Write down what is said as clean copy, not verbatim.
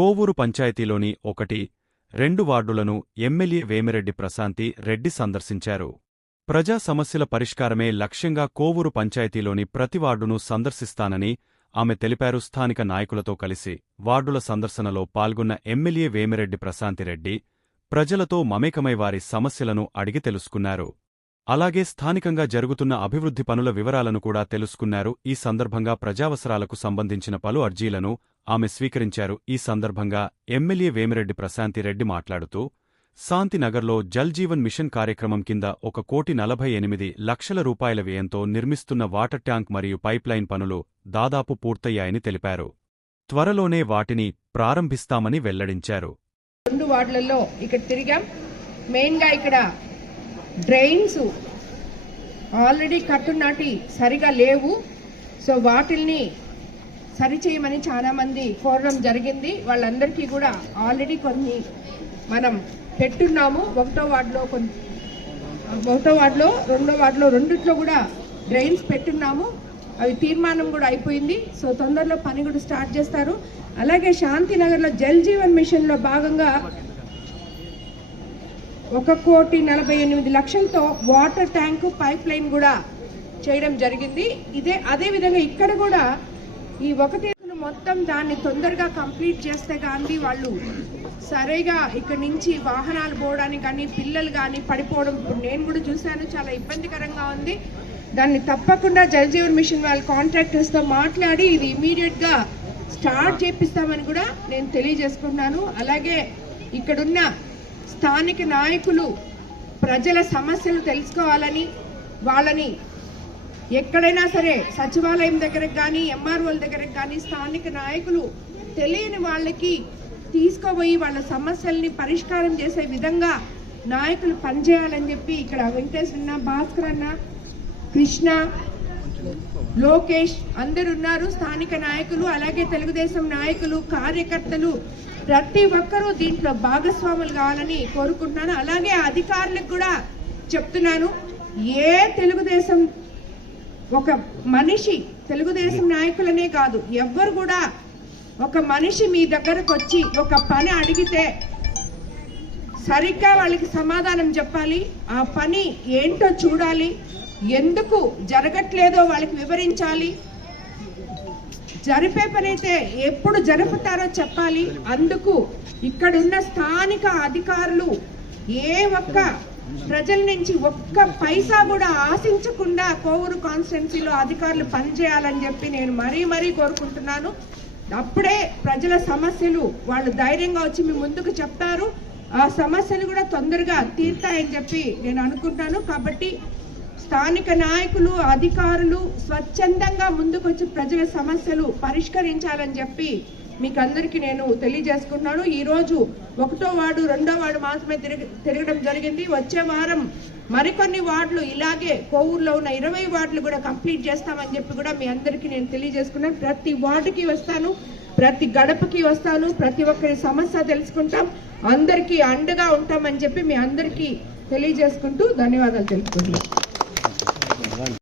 Kovur పంచాయతీలోని 1-2 వార్డులను MLA Vemireddy Prashanti Reddy సందర్శించారు. ప్రజా సమస్యల పరిష్కారమే లక్ష్యంగా కోవూరు పంచాయతీలోని ప్రతి వార్డును సందర్శిస్తానని ఆమె తెలిపారు. స్థానిక నాయకులతో కలిసి వార్డుల సందర్శనలో పాల్గొన్న ఎమ్మెల్యే వేమిరెడ్డి ప్రశాంతిరెడ్డి ప్రజలతో మమేకమై వారి సమస్యలను అడిగి తెలుసుకున్నారు. అలాగే స్థానికంగా జరుగుతున్న అభివృద్ధి పనుల వివరాలను కూడా తెలుసుకున్నారు. ఈ సందర్భంగా ప్రజావసరాలకు సంబంధించిన పలు అర్జీలను ఆమె స్వీకరించారు. ఈ సందర్భంగా ఎమ్మెల్యే వేమిరెడ్డి ప్రశాంతిరెడ్డి మాట్లాడుతూ శాంతినగర్లో జల్ జీవన్ మిషన్ కార్యక్రమం కింద 1,48,00,000 రూపాయల వ్యయంతో నిర్మిస్తున్న వాటర్ ట్యాంక్ మరియు పైప్లైన్ పనులు దాదాపు పూర్తయ్యాయని తెలిపారు. త్వరలోనే వాటిని ప్రారంభిస్తామని వెల్లడించారు. 2 వార్డులలో ఇక్కడ తిరిగాం. మెయిన్గా ఇక్కడ డ్రైన్స్ ఆల్రెడీ కట్టునాటి సరిగా లేవు. సో వాటిల్ని సరిచేయమని చాలామంది కోరడం జరిగింది. వాళ్ళందరికీ కూడా ఆల్రెడీ కొన్ని మనం పెట్టున్నాము. 1వ వార్డులో 2వ వార్డులో రెండిట్లో కూడా డ్రైన్స్ పెట్టున్నాము. అవి తీర్మానం కూడా అయిపోయింది. సో తొందరలో పని కూడా స్టార్ట్ చేస్తారు. అలాగే శాంతినగర్లో జల్ జీవన్ మిషన్లో భాగంగా 1,48,00,000తో వాటర్ ట్యాంకు పైప్ లైన్ కూడా చేయడం జరిగింది. అదేవిధంగా ఇక్కడ కూడా ఈ 1 మొత్తం దాన్ని తొందరగా కంప్లీట్ చేస్తే కానీ వాళ్ళు సరిగా ఇక్కడి నుంచి వాహనాలు పోవడానికి కానీ పిల్లలు కానీ పడిపోవడం ఇప్పుడు నేను కూడా చూశాను, చాలా ఇబ్బందికరంగా ఉంది. దాన్ని తప్పకుండా జల్ జీవన్ మిషన్ వాళ్ళ కాంట్రాక్టర్స్తో మాట్లాడి ఇది ఇమీడియట్గా స్టార్ట్ చేపిస్తామని కూడా నేను తెలియజేసుకున్నాను. అలాగే ఇక్కడున్న స్థానిక నాయకులు ప్రజల సమస్యలు తెలుసుకోవాలని, వాళ్ళని ఎక్కడైనా సరే సచివాలయం దగ్గరకు కానీ ఎంఆర్ఓల దగ్గరకు కానీ స్థానిక నాయకులు తెలియని వాళ్ళకి తీసుకుపోయి వాళ్ళ సమస్యల్ని పరిష్కారం చేసే విధంగా నాయకులు పనిచేయాలని చెప్పి ఇక్కడ వెంకటేష్ అన్న, భాస్కర్ అన్న, కృష్ణ, లోకేష్ అందరు ఉన్నారు. స్థానిక నాయకులు అలాగే తెలుగుదేశం నాయకులు, కార్యకర్తలు ప్రతి ఒక్కరూ దీంట్లో భాగస్వాములు కావాలని కోరుకుంటున్నాను. అలాగే అధికారులకు కూడా చెప్తున్నాను, ఏ తెలుగుదేశం ఒక మనిషి, తెలుగుదేశం నాయకులనే కాదు ఎవ్వరు కూడా ఒక మనిషి మీ దగ్గరకు వచ్చి ఒక పని అడిగితే సరిగ్గా వాళ్ళకి సమాధానం చెప్పాలి. ఆ పని ఏంటో చూడాలి, ఎందుకు జరగట్లేదో వాళ్ళకి వివరించాలి. జరిపే పని అయితే ఎప్పుడు జరుపుతారో చెప్పాలి. అందుకు ఇక్కడున్న స్థానిక అధికారులు ఏ ఒక్క ప్రజల నుంచి ఒక్క పైసా కూడా ఆశించకుండా కోవూరు కాన్స్టిట్యున్సీలో అధికారులు పనిచేయాలని చెప్పి నేను మరీ కోరుకుంటున్నాను. అప్పుడే ప్రజల సమస్యలు వాళ్ళు ధైర్యంగా వచ్చి మీ ముందుకు చెప్తారు. ఆ సమస్యలు కూడా తొందరగా తీర్తాయని చెప్పి నేను అనుకుంటాను. కాబట్టి స్థానిక నాయకులు, అధికారులు స్వచ్ఛందంగా ముందుకొచ్చి ప్రజల సమస్యలు పరిష్కరించాలని చెప్పి మీకు అందరికీ నేను తెలియజేసుకుంటున్నాను. ఈరోజు 1వ వార్డు 2వ వార్డు మాత్రమే తిరగడం జరిగింది. వచ్చే వారం మరికొన్ని వార్డులు ఇలాగే కోవూరులో ఉన్న 20 వార్డులు కూడా కంప్లీట్ చేస్తామని చెప్పి కూడా మీ అందరికీ నేను తెలియజేసుకున్నాను. ప్రతి వార్డుకి వస్తాను, ప్రతి గడపకి వస్తాను, ప్రతి ఒక్కరి సమస్య తెలుసుకుంటాం, అందరికీ అండగా ఉంటామని చెప్పి మీ అందరికీ తెలియజేసుకుంటూ ధన్యవాదాలు తెలుపుకుంటున్నాను.